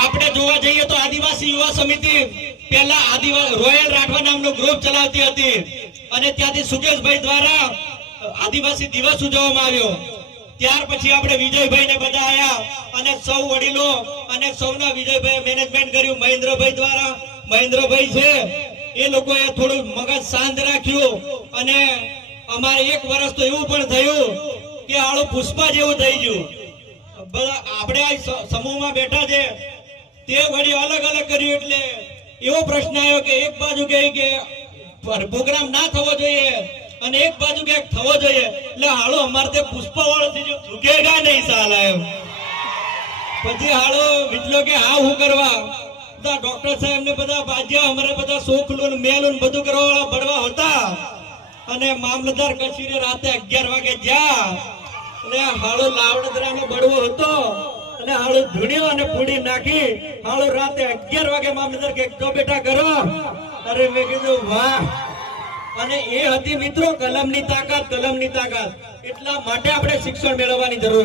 આપણે જોવા જઈએ તો આદિવાસી યુવા સમિતિ પહેલા આદિવાસી રોયલ રાઠવા નામનું ગ્રુપ ચલાવતી હતી અને ત્યાંથી સુકેશભાઈ દ્વારા આદિવાસી દિવસ ઉજવવામાં આવ્યો। ત્યાર પછી આપણે વિજયભાઈ ને બધા આયા અને સૌ વડીલો અને સૌના વિજયભાઈ મેનેજમેન્ટ કર્યું મહેન્દ્રભાઈ દ્વારા। મહેન્દ્રભાઈ છે એ લોકોએ થોડું મગજ શાંત રાખ્યું અને અમારે એક વર્ષ તો એવું પણ થયું કે આળો પુષ્પા જેવું થઈ ગયું। બધા આપણે આ સમૂહમાં બેઠા છે તે વળી અલગ અલગ કર્યું એટલે એવો પ્રશ્ન આવ્યો કે એક બાજુ કહે કે પ્રોગ્રામ ના થવો જોઈએ અને એક બાજુ કે થવો જોઈએ એટલે હાલો અમારે તે પુષ્પા વાળો થી જો ઝુકેગા નહીં સાલા એમ। પછી હાલો વિચલો કે હા હું કરવા બધા ડોક્ટર સાહેબ ને બધા બાજ્યા અમારે બધા સોખલું મેલું બધું કરવા વાળા બળવા હતા અને મામલતદાર કચેરી રાતે 11 વાગે ગયા એટલે હાલો લાવડદરાનો બળવો હતો અને હાલો ધૂણ્યો અને પૂડી નાખી હાલો રાતે 11 વાગે મામલતદાર કે જો બેટા કરો। અરે મેં કીધું વાહ। અને એ હતી મિત્રો કલમની તાકાત। એટલા માટે આપણે શિક્ષણ મેળવવાની જરૂર